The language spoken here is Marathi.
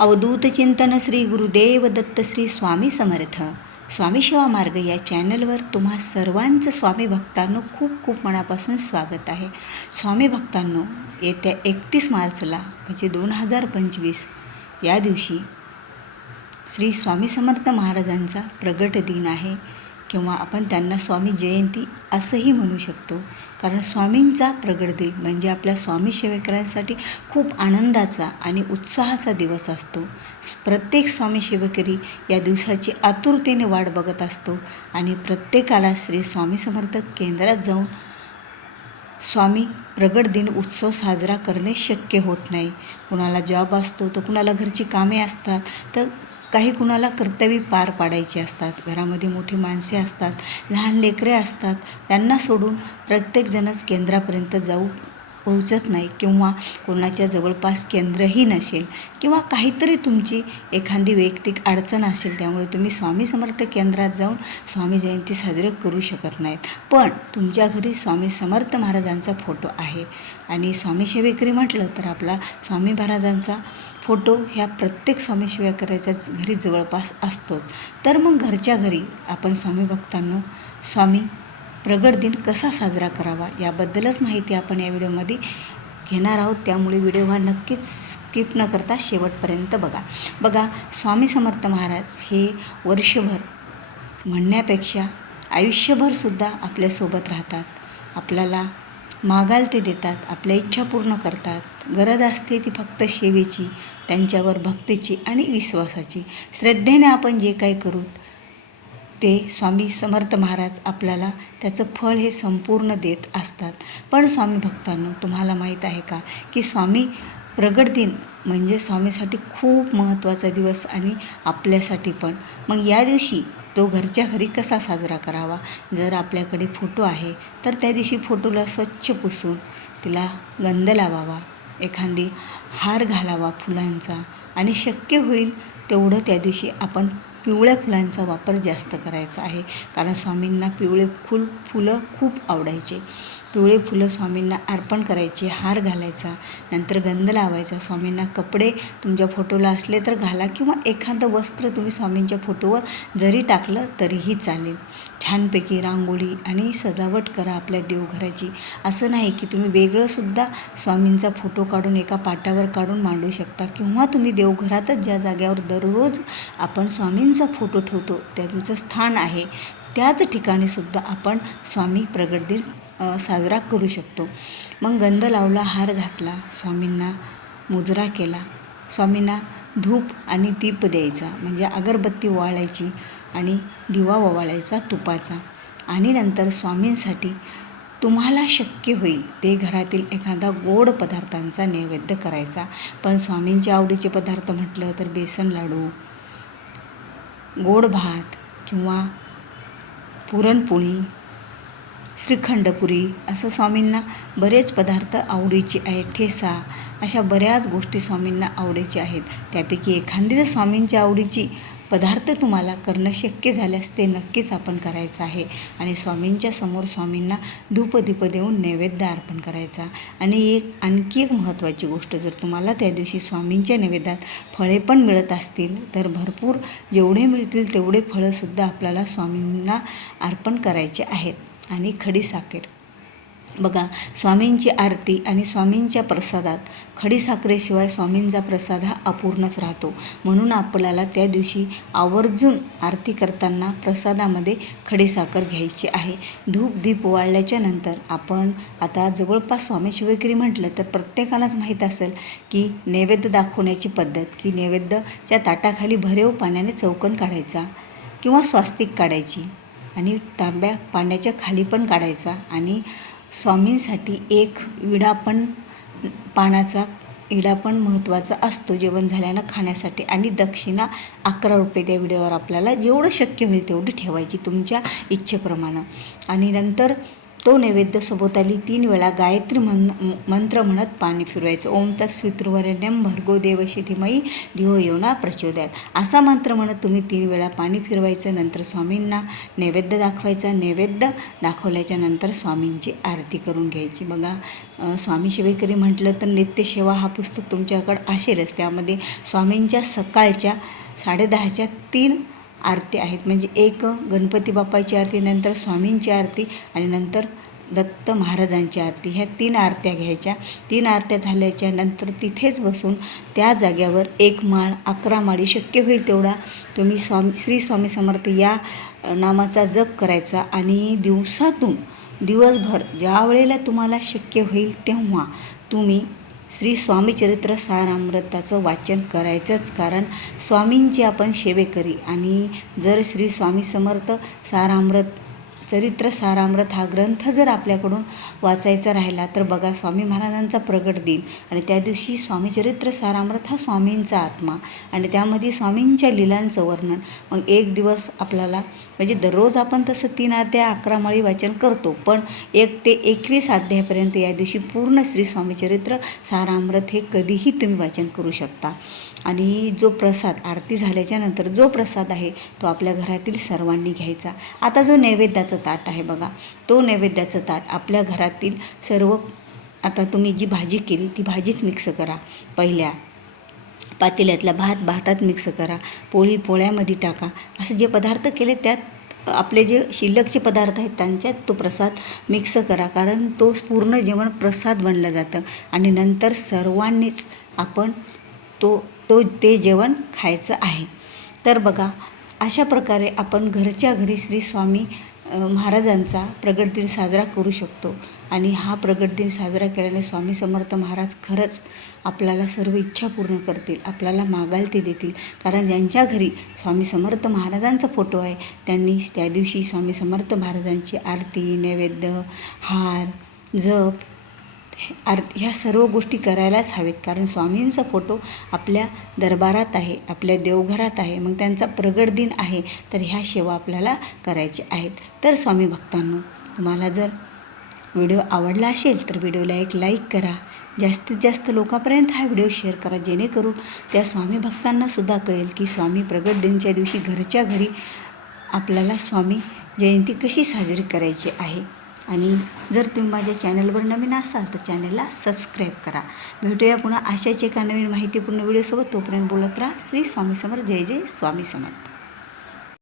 अवधूत चिंतन श्री गुरुदेव दत्त श्री स्वामी समर्थ. स्वामी शिवा मार्ग या चॅनलवर तुम्हा सर्वांचं स्वामी भक्तांनो खूप खूप मनापासून स्वागत आहे. स्वामी भक्तांनो येत्या एकतीस मार्चला म्हणजे दोन हजार पंचवीस या दिवशी श्री स्वामी समर्थ महाराजांचा प्रगट दिन आहे. किंवा आपण त्यांना स्वामी जयंती असंही म्हणू शकतो. कारण स्वामींचा प्रगड दिन म्हणजे आपल्या स्वामी सेवेकऱ्यांसाठी खूप आनंदाचा आणि उत्साहाचा दिवस असतो. प्रत्येक स्वामी शिवकरी या दिवसाची आतुरतेने वाट बघत असतो आणि प्रत्येकाला श्री स्वामी समर्थ केंद्रात जाऊन स्वामी प्रगट दिन उत्सव साजरा करणे शक्य होत नाही. कुणाला जॉब असतो तर कुणाला घरची कामे असतात तर काही कुणाला कर्तव्य पार पाडायची असतात घरामध्ये मोठी माणसे असतात लहान लेकरे असतात त्यांना सोडून प्रत्येकजणच केंद्रापर्यंत जाऊ पोहोचत नाही किंवा कोणाच्या जवळपास केंद्रही नसेल किंवा काहीतरी तुमची एखादी वैयक्तिक अडचण असेल त्यामुळे तुम्ही स्वामी समर्थ केंद्रात जाऊन स्वामी जयंती साजरी करू शकत नाहीत. पण तुमच्या घरी स्वामी समर्थ महाराजांचा फोटो आहे आणि स्वामी सेवेकरी म्हटलं तर आपला स्वामी महाराजांचा फोटो ह्या प्रत्येक स्वामी सेवेकऱ्याच्या घरी जवळपास असतो. तर मग घरच्या घरी आपण स्वामी भक्तांनो स्वामी प्रगट दिन कसा साजरा करावा याबद्दलच माहिती आपण या व्हिडिओमध्ये घेणार आहोत. त्यामुळे व्हिडिओ हा नक्कीच स्किप न करता शेवटपर्यंत बघा. बघा स्वामी समर्थ महाराज हे वर्षभर म्हणण्यापेक्षा आयुष्यभरसुद्धा आपल्यासोबत राहतात. आपल्याला मागाल ते देतात आपल्या इच्छा पूर्ण करतात. गरज असते ती फक्त सेवेची त्यांच्यावर भक्तीची आणि विश्वासाची. श्रद्धेने आपण जे काही करू ते स्वामी समर्थ महाराज आपल्याला त्याचं फळ हे संपूर्ण देत असतात. पण स्वामी भक्तांनो तुम्हाला माहीत आहे का की स्वामी प्रगट दिन म्हणजे स्वामीसाठी खूप महत्त्वाचा दिवस आणि आपल्यासाठी पण. मग या दिवशी तो घरच्या घरी कसा साजरा करावा? जर आपल्याकडे फोटो आहे तर त्या दिवशी फोटोला स्वच्छ पुसून तिला गंध लावावा. एखादी हार घालावा फुलांचा. आणि शक्य होईल तेवढं त्या दिवशी आपण पिवळ्या फुलांचा वापर जास्त करायचा आहे. कारण स्वामींना पिवळे फुल फुलं खूप आवडायचे. पिवळे फुलं स्वामींना अर्पण करायचे हार घालायचा नंतर गंध लावायचा. स्वामींना कपडे तुमच्या फोटोला असले तर घाला किंवा एखादं वस्त्र तुम्ही स्वामींच्या फोटोवर जरी टाकलं तरीही चालेल. छानपैकी रांगोळी आणि सजावट करा आपल्या देवघराची. असं नाही की तुम्ही वेगळंसुद्धा स्वामींचा फोटो काढून एका पाटावर काढून मांडू शकता किंवा तुम्ही देवघरातच ज्या जाग्यावर दररोज आपण स्वामींचा फोटो ठेवतो त्यांचं स्थान आहे त्याच ठिकाणीसुद्धा आपण स्वामी प्रगट दिन साजरा करू शकतो. मग गंध लावला हार घातला स्वामींना मुजरा केला स्वामींना धूप आणि दीप द्यायचा. म्हणजे अगरबत्ती वाळायची आणि दिवा ओवाळायचा तुपाचा. आणि नंतर स्वामींसाठी तुम्हाला शक्य होईल ते घरातील एखादा गोड पदार्थांचा नैवेद्य करायचा. पण स्वामींच्या आवडीचे पदार्थ म्हटलं तर बेसन लाडू गोड भात किंवा पुरणपोळी श्रीखंडपुरी असं स्वामींना बरेच पदार्थ आवडीचे आहेत. ठेसा अशा बऱ्याच गोष्टी स्वामींना आवडीच्या आहेत. त्यापैकी एखादी जर स्वामींच्या आवडीची पदार्थ तुम्हाला करणं शक्य झाल्यास ते नक्कीच आपण करायचं आहे. आणि स्वामींच्या समोर स्वामींना धूपदीप देऊन नैवेद्य अर्पण करायचा. आणि एक आणखी एक महत्त्वाची गोष्ट जर तुम्हाला त्या दिवशी स्वामींच्या नैवेद्यात फळे पण मिळत असतील तर भरपूर जेवढे मिळतील तेवढे फळंसुद्धा आपल्याला स्वामींना अर्पण करायचे आहेत. आणि खडीसाखर बघा स्वामींची आरती आणि स्वामींच्या प्रसादात खडीसाखरेशिवाय स्वामींचा प्रसाद हा अपूर्णच राहतो. म्हणून आपल्याला त्या दिवशी आवर्जून आरती करताना प्रसादामध्ये खडीसाखर घ्यायची आहे. धूप दीप वाळल्याच्या नंतर आपण आता जवळपास स्वामी शिवगिरी म्हटलं तर प्रत्येकालाच माहीत असेल की नैवेद्य दाखवण्याची पद्धत की नैवेद्यच्या ताटाखाली भरेव पाण्याने चौकण काढायचा किंवा स्वास्तिक काढायची आणि तांब्या पाण्याच्या खाली पण काढायचा आणि स्वामींसाठी एक विडा पण पानाचा विडापण महत्त्वाचा असतो जेवण झाल्यानं खाण्यासाठी. आणि दक्षिणा अकरा रुपये त्या विड्यावर आपल्याला. जेवढं शक्य होईल तेवढी ठेवायची तुमच्या इच्छेप्रमाणे. आणि नंतर तो नैवेद्य सभोवताली तीन वेळा गायत्री मन मंत्र म्हणत पाणी फिरवायचं. ओम तत्स्वितृवरेण्यम भर्गो देवशी धीमई धिओ योना प्रचोदयात. असा मंत्र म्हणत तुम्ही तीन वेळा पाणी फिरवायचं नंतर स्वामींना नैवेद्य दाखवायचा. नैवेद्य दाखवल्याच्या नंतर स्वामींची आरती करून घ्यायची. बघा स्वामी शिवेकरी म्हटलं तर नित्यसेवा हा पुस्तक तुमच्याकडं असेलच. त्यामध्ये स्वामींच्या सकाळच्या साडेदहाच्या तीन आरती आहेत. म्हणजे एक गणपती बाप्पाची आरती नंतर स्वामींची आरती आणि नंतर दत्त महाराजांची आरती. ह्या तीन आरत्या घ्यायच्या. तीन आरत्या झाल्याच्यानंतर तिथेच बसून त्या जाग्यावर एक माळ अकरा माळी शक्य होईल तेवढा तुम्ही स्वामी श्री स्वामी समर्थ या नामाचा जप करायचा आणि दिवसातून दिवसभर ज्या वेळेला तुम्हाला शक्य होईल तेव्हा तुम्ही श्री स्वामीचरित्र सारामृताचं वाचन करायचंच कारण स्वामींची आपण सेवेकरी आणि जर श्री स्वामी समर्थ सारामृत चरित्र सारामृत हा ग्रंथ जर आपल्याकडून वाचायचा राहिला तर बघा स्वामी महाराजांचा प्रगट दिन आणि त्या दिवशी स्वामी चरित्र सारामृत हा स्वामींचा आत्मा आणि त्यामध्ये स्वामींच्या लीलांचं वर्णन. मग एक दिवस आपल्याला म्हणजे दररोज आपण तसं तीन अध्याय अकरा माळी वाचन करतो पण एक ते एकवीस अध्यायापर्यंत या दिवशी पूर्ण श्री स्वामी चरित्र सारामृत हे कधीही तुम्ही वाचन करू शकता. आणि जो प्रसाद आरती झाल्याच्यानंतर जो प्रसाद आहे तो आपल्या घरातील सर्वांनी घ्यायचा. आता जो नैवेद्याचा ताट आहे बघा. तो नैवेद्याचं ताट आपल्या घरातील सर्व आता तुम्ही जी भाजी केली ती भाजीत मिक्स करा. पहिल्या पातेल्यातला भात भातात मिक्स करा. पोळी पोळ्यामध्ये टाका. असं जे पदार्थ केले त्यात आपले जे शिल्लकचे पदार्थ आहेत त्यांच्यात तो प्रसाद मिक्स करा. कारण तो पूर्ण जेवण प्रसाद बनलं जातं. आणि नंतर सर्वांनीच आपण तो तो ते जेवण खायचं आहे. तर बघा अशा प्रकारे आपण घरच्या घरी श्री स्वामी महाराजांचा प्रगट दिन साजरा करू शकतो. आणि हा प्रगट दिन साजरा केल्याने स्वामी समर्थ महाराज खरंच आपल्याला सर्व इच्छा पूर्ण करतील आपल्याला मागाल ते देतील. कारण ज्यांच्या घरी स्वामी समर्थ महाराजांचा फोटो आहे त्यांनी त्या दिवशी स्वामी समर्थ महाराजांची आरती नैवेद्य हार जप आर ह्या सर्व गोष्टी करायलाच हवेत. कारण स्वामींचा फोटो आपल्या दरबारात आहे आपल्या देवघरात आहे मग त्यांचा प्रगट दिन आहे तर ह्या सेवा आपल्याला करायच्या आहेत. तर स्वामी भक्तांनो तुम्हाला जर व्हिडिओ आवडला असेल तर व्हिडिओला एक लाईक करा. जास्तीत जास्त लोकांपर्यंत हा व्हिडिओ शेअर करा जेणेकरून त्या स्वामी भक्तांनासुद्धा कळेल की स्वामी प्रगट दिनच्या दिवशी घरच्या घरी आपल्याला स्वामी जयंती कशी साजरी करायची आहे. आणि जर तुम्ही माझ्या चॅनलवर नवीन असाल तर चॅनलला सबस्क्राईब करा. भेटूया पुन्हा अशाच एका नवीन माहितीपूर्ण व्हिडिओसोबत. तोपर्यंत बोलत राहा. श्री स्वामी समर्थ. जय जय स्वामी समर्थ.